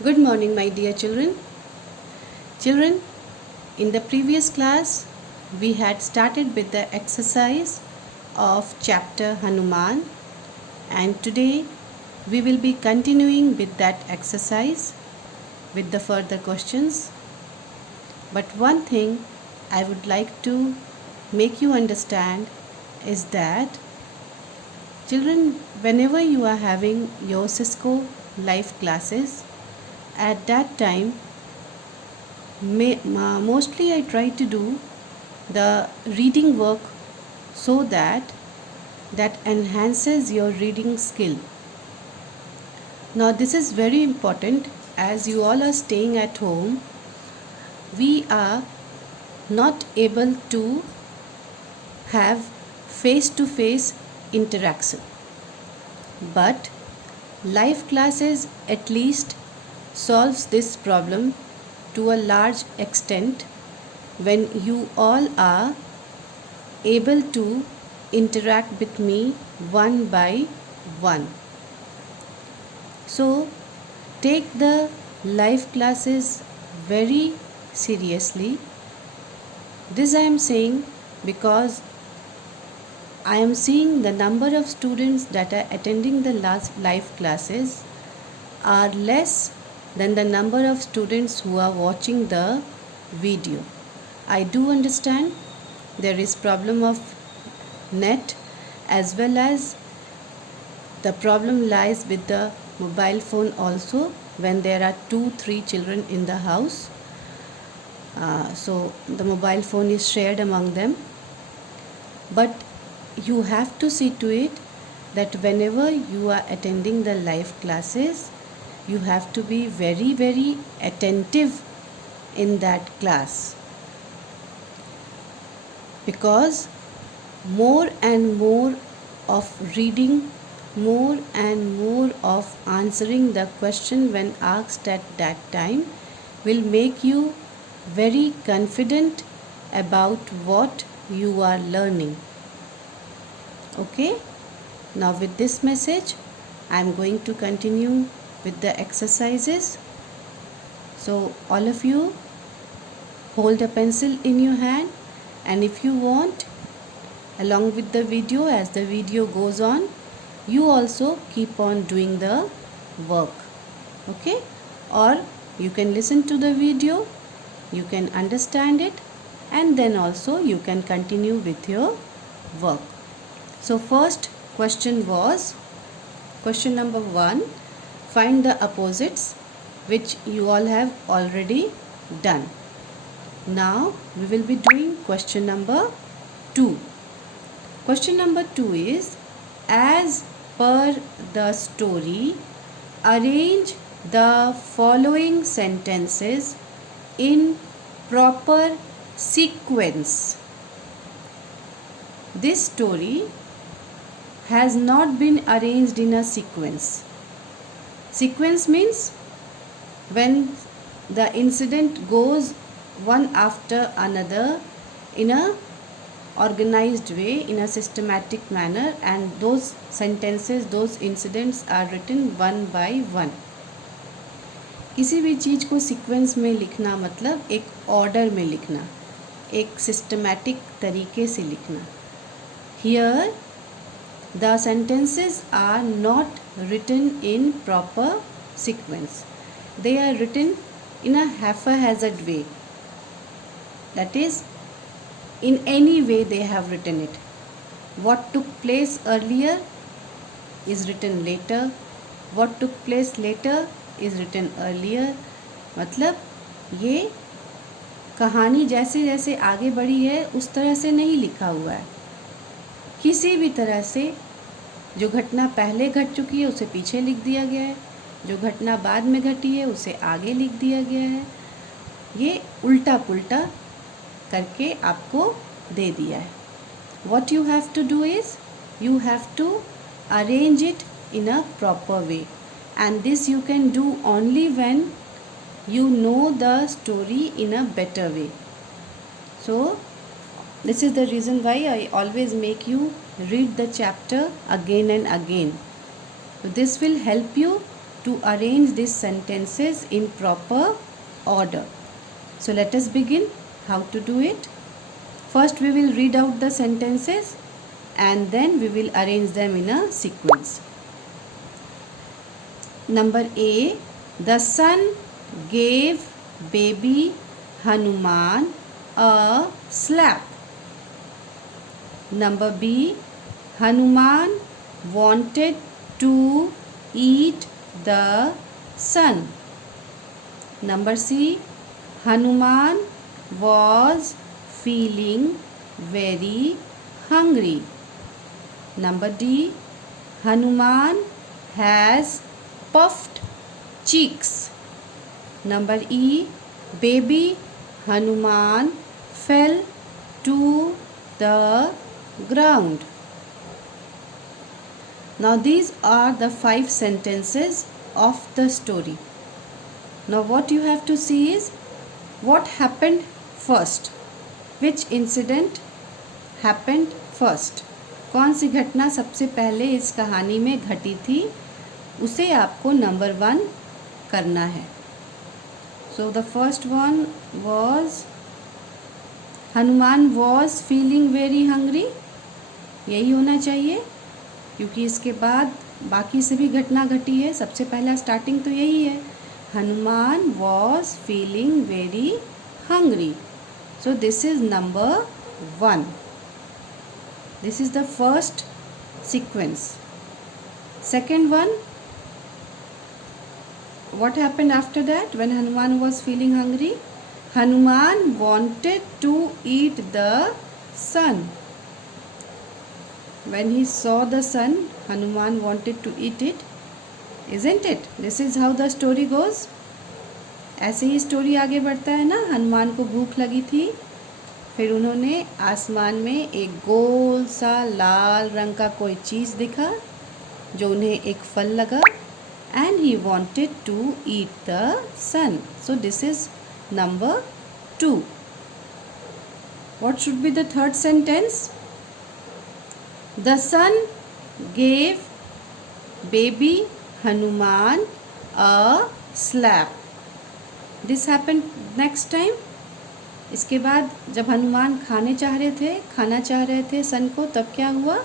Good morning, my dear children. Children, in the previous class, we had started with the exercise of chapter Hanuman, and today we will be continuing with that exercise with the further questions. But one thing I would like to make you understand is that children, whenever you are having your Cisco live classes, at that time mostly I try to do the reading work so that enhances your reading skill. Now this is very important as you all are staying at home. We are not able to have face to face interaction, but live classes at least solves this problem to a large extent when you all are able to interact with me one by one. So take the live classes very seriously. This I am saying because I am seeing the number of students that are attending the last live classes are less than the number of students who are watching the video. I do understand there is problem of net as well as the problem lies with the mobile phone also when there are 2-3 children in the house. So the mobile phone is shared among them. But you have to see to it that whenever you are attending the live classes, you have to be very, very attentive in that class, because more and more of reading, more and more of answering the question when asked at that time will make you very confident about what you are learning. Okay, now with this message I am going to continue with the exercises. So all of you hold a pencil in your hand, and if you want, along with the video, as the video goes on, you also keep on doing the work. Okay, or you can listen to the video, you can understand it, and then also you can continue with your work. So first question was question number 1, find the opposites, which you all have already done. Now we will be doing question number 2. Question number 2 is, as per the story, arrange the following sentences in proper sequence. This story has not been arranged in a sequence. Sequence means when the incident goes one after another in a organized way, in a systematic manner, and those sentences, those incidents are written one by one. किसी भी चीज़ को sequence में लिखना मतलब एक order में लिखना, एक सिस्टमैटिक तरीके से लिखना. Here the sentences are not written in proper sequence. They are written in a haphazard way. That is, in any way they have written it. What took place earlier is written later. What took place later is written earlier. मतलब ये कहानी जैसे जैसे आगे बढ़ी है उस तरह से नहीं लिखा हुआ है. किसी भी तरह से जो घटना पहले घट चुकी है उसे पीछे लिख दिया गया है, जो घटना बाद में घटी है उसे आगे लिख दिया गया है. ये उल्टा पुल्टा करके आपको दे दिया है. What you have to do is, you have to arrange it in a proper way, and this you can do only when you know the story in a better way. So this is the reason why I always make you read the chapter again and again. So this will help you to arrange these sentences in proper order. So let us begin how to do it. First we will read out the sentences and then we will arrange them in a sequence. Number A, the sun gave baby Hanuman a slap. Number B, Hanuman wanted to eat the sun. Number C, Hanuman was feeling very hungry. Number D, Hanuman has puffed cheeks. Number E, baby Hanuman fell to the ground. Now these are the 5 sentences of the story. Now what you have to see is what happened first. Which incident happened first? कौन सी घटना सबसे पहले इस कहानी में घटी थी, उसे आपको नंबर 1 करना है. So the first one was Hanuman was feeling very hungry. यही होना चाहिए क्योंकि इसके बाद बाकी से भी घटना घटी है. सबसे पहला स्टार्टिंग तो यही है, Hanuman was feeling very hungry. So this is number 1. This is the first sequence. Second one, what happened after that when Hanuman was feeling hungry? Hanuman wanted to eat the sun. When he saw the sun, Hanuman wanted to eat it, isn't it? This is how the story goes. ऐसे ही story आगे बढ़ता है ना. हनुमान को भूख लगी थी, फिर उन्होंने आसमान में एक गोल सा लाल रंग का कोई चीज़ दिखा जो उन्हें एक फल लगा, and he wanted to eat the sun. So this is number 2. What should be the third sentence? The sun gave baby Hanuman a slap. This happened next time. इसके बाद जब हनुमान खाना चाह रहे थे सन को, तब क्या हुआ?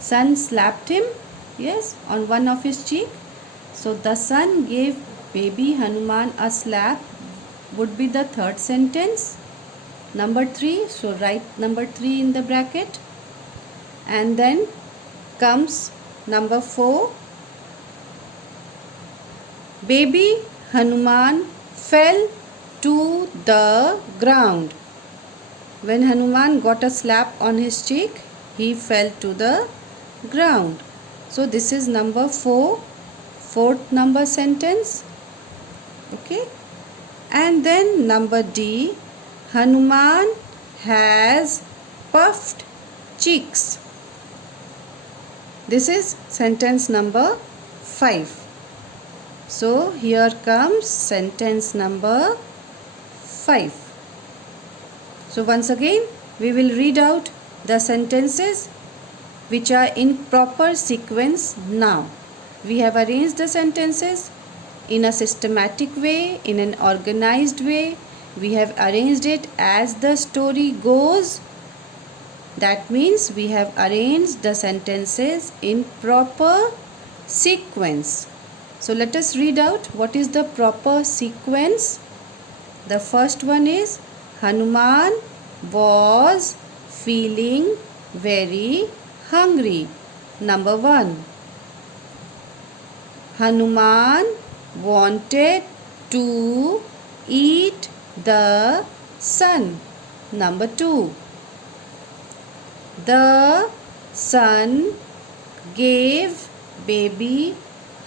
Sun slapped him, yes, on one of his cheek. So the sun gave baby Hanuman a slap would be the third sentence. Number 3, so write number 3 in the bracket. And then comes number 4. Baby Hanuman fell to the ground. When Hanuman got a slap on his cheek, he fell to the ground. So this is number 4, fourth number sentence. Okay. And then number D, Hanuman has puffed cheeks. This is sentence number 5. So here comes sentence number 5. So once again we will read out the sentences which are in proper sequence now. We have arranged the sentences in a systematic way, in an organized way. We have arranged it as the story goes. That means we have arranged the sentences in proper sequence. So let us read out what is the proper sequence. The first one is Hanuman was feeling very hungry. Number 1. Hanuman wanted to eat the sun. Number 2. The sun gave baby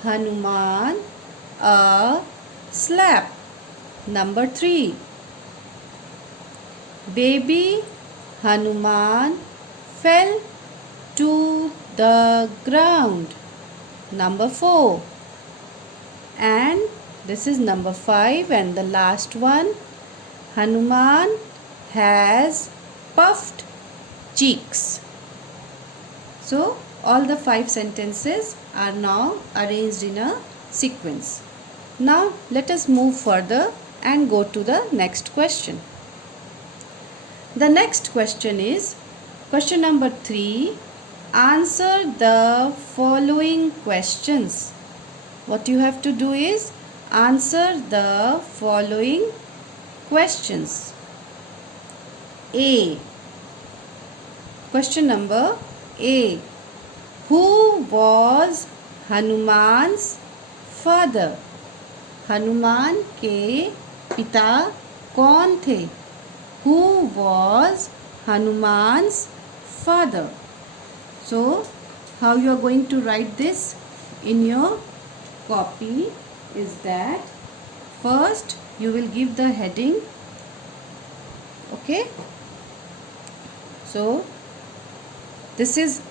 Hanuman a slap. Number 3. Baby Hanuman fell to the ground. Number 4. And this is number 5 and the last one. Hanuman has puffed cheeks. So all the 5 sentences are now arranged in a sequence. Now let us move further and go to the next question. The next question is question number 3. Answer the following questions. What you have to do is answer the following questions. A. Question number A. Who was Hanuman's father? Hanuman के पिता कौन थे? Who was Hanuman's father? So, how you are going to write this in your copy is that first you will give the heading. Okay. So, this is,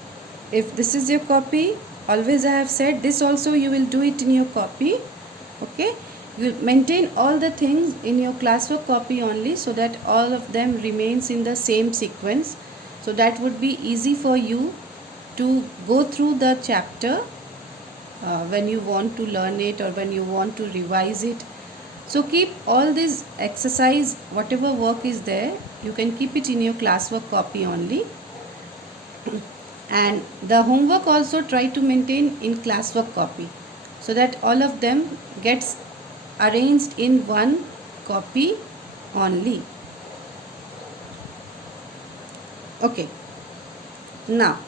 if this is your copy, always I have said this also you will do it in your copy. Okay, you will maintain all the things in your classwork copy only, so that all of them remains in the same sequence. So that would be easy for you to go through the chapter when you want to learn it or when you want to revise it. So keep all this exercise, whatever work is there, you can keep it in your classwork copy only. And the homework also try to maintain in classwork copy, so that all of them gets arranged in one copy only. Okay. Now,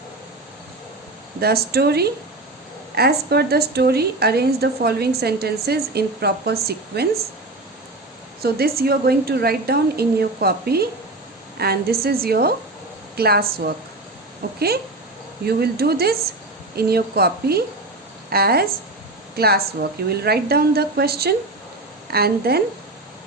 the story. As per the story, arrange the following sentences in proper sequence. So this you are going to write down in your copy, and this is your classwork. Okay. You will do this in your copy as classwork. You will write down the question, and then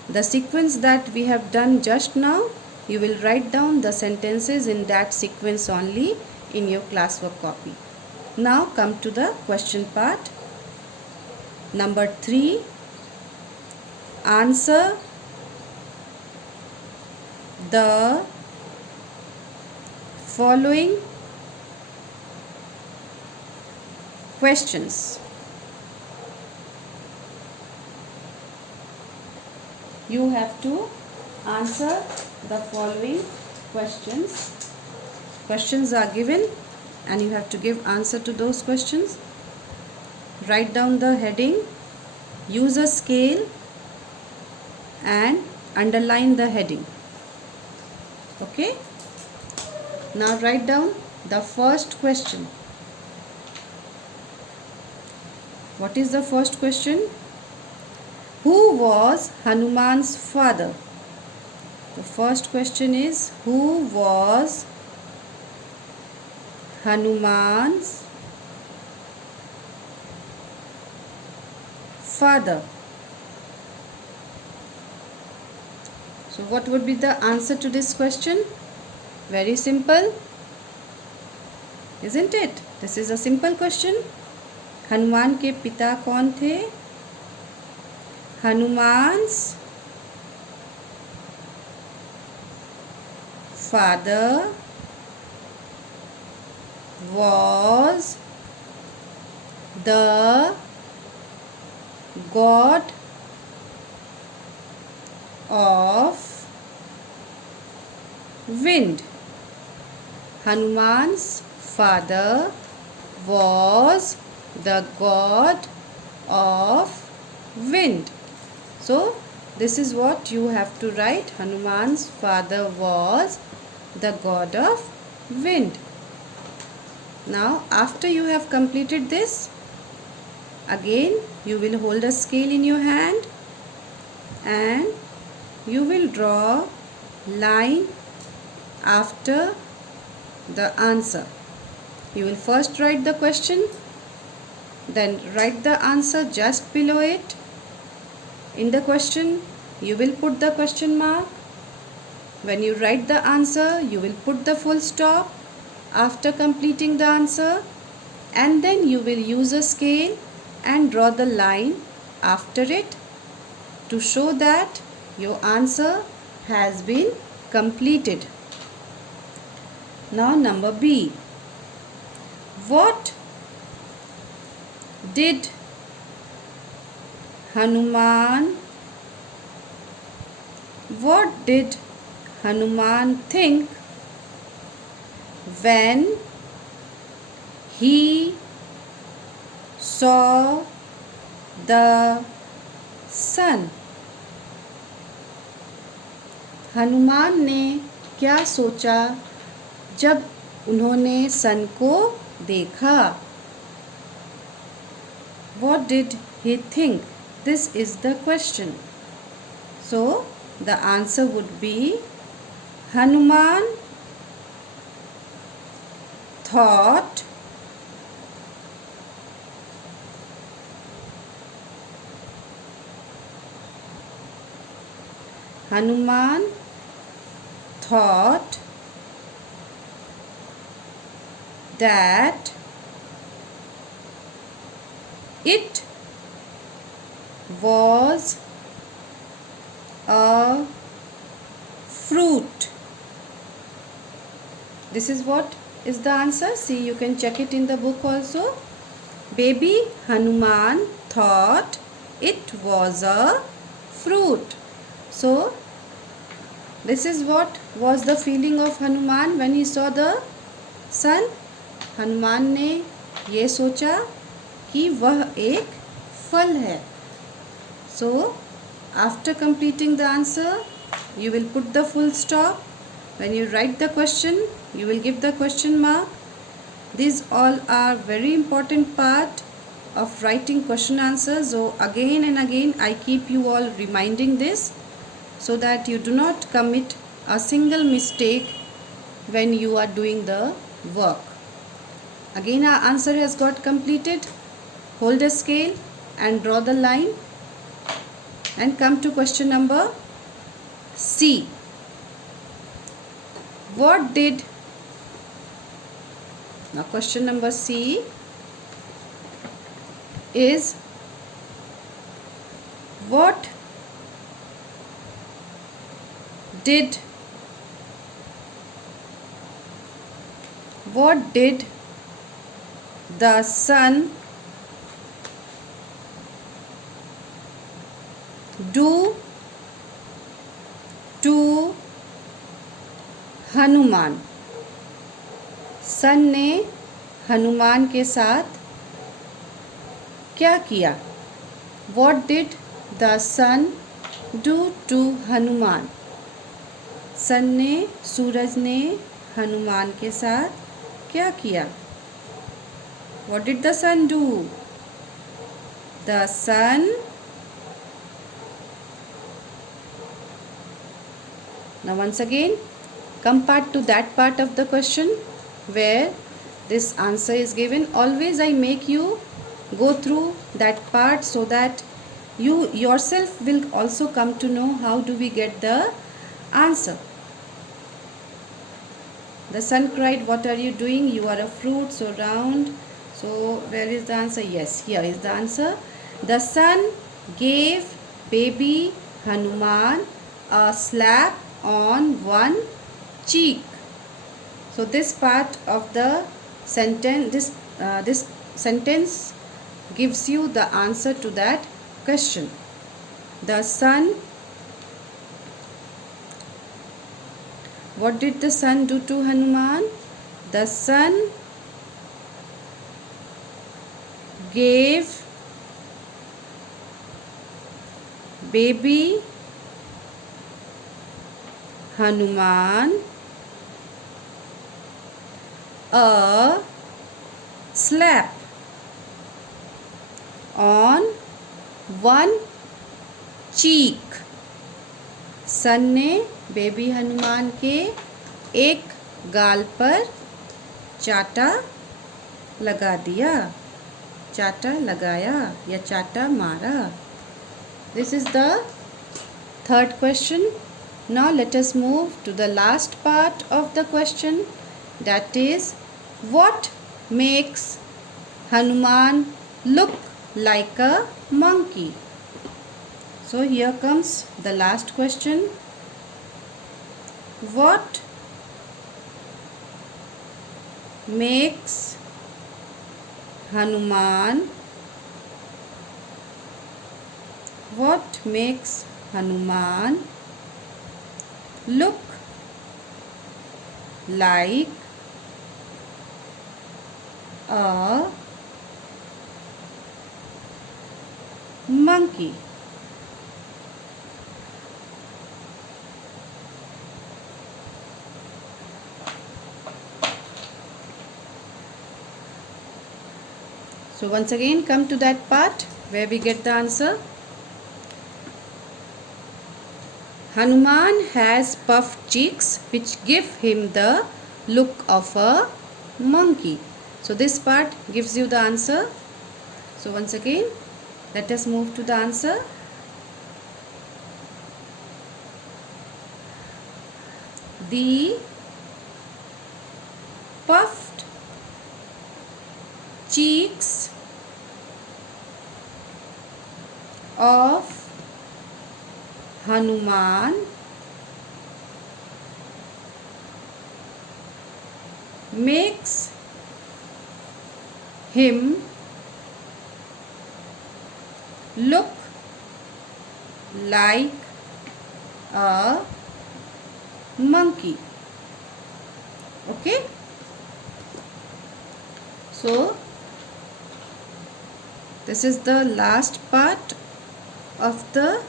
the sequence that we have done just now, you will write down the sentences in that sequence only in your classwork copy. Now come to the question part. Number 3. Answer the following questions. You have to answer the following questions. Questions are given and you have to give answer to those questions. Write down the heading, use a scale and underline the heading. Okay? Now write down the first question. What is the first question? Who was Hanuman's father? The first question is, who was Hanuman's father? So what would be the answer to this question? Very simple, isn't it? This is a simple question. Hanuman के पिता कौन थे? Hanuman's father was the god of wind. Hanuman's father was the god of wind. So this is what you have to write. Hanuman's father was the god of wind. Now after you have completed this, again you will hold a scale in your hand and you will draw line after the answer. You will first write the question, then write the answer just below it. In the question, you will put the question mark. When you write the answer, you will put the full stop after completing the answer, and then you will use a scale and draw the line after it to show that your answer has been completed. Now number B. What did Hanuman, what did Hanuman think when he saw the sun? Hanuman ने क्या सोचा जब उन्होंने सन को देखा? What did he think? This is the question. So the answer would be Hanuman thought that it was a fruit. This is what is the answer. See, you can check it in the book also. Baby Hanuman thought it was a fruit. So this is what was the feeling of Hanuman when he saw the sun. Hanuman ने ये सोचा कि वह एक फल है. So after completing the answer, you will put the full stop. When you write the question, you will give the question mark. These all are very important part of writing question answers. So again and again I keep you all reminding this, so that you do not commit a single mistake when you are doing the work. Again our answer has got completed. Hold a scale and draw the line and come to question number C. What did, now question number C is, what did the sun do to Hanuman? सन ने हनुमान के साथ क्या किया? What did the sun do to Hanuman? सन ने, सूरज ने हनुमान के साथ क्या किया? What did the sun do? The sun, now once again come back to that part of the question where this answer is given. Always I make you go through that part so that you yourself will also come to know how do we get the answer. The sun cried, what are you doing? You are a fruit so round. So where is the answer? Yes, here is the answer. The sun gave baby Hanuman a slap on one cheek. So this part of the sentence, this sentence gives you the answer to that question. The sun, what did the sun do to Hanuman? The sun gave baby Hanuman a slap on one cheek. सन ने baby Hanuman के एक गाल पर चाटा लगा दिया, चाटा लगाया या चाटा मारा. This is the third question. Now let us move to the last part of the question, that is, what makes Hanuman look like a monkey? So here comes the last question. What makes Hanuman What makes Hanuman look like a monkey? So once again come to that part where we get the answer. Hanuman has puffed cheeks which give him the look of a monkey. So this part gives you the answer. So once again, let us move to the answer. The puffed cheeks of Hanuman makes him look like a monkey. Okay? So, this is the last part of the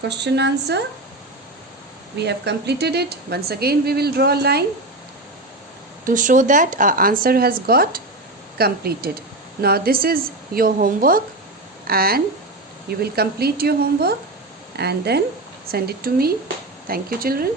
question answer. We have completed it. Once again we will draw a line to show that our answer has got completed. Now this is your homework and you will complete your homework and then send it to me. Thank you children.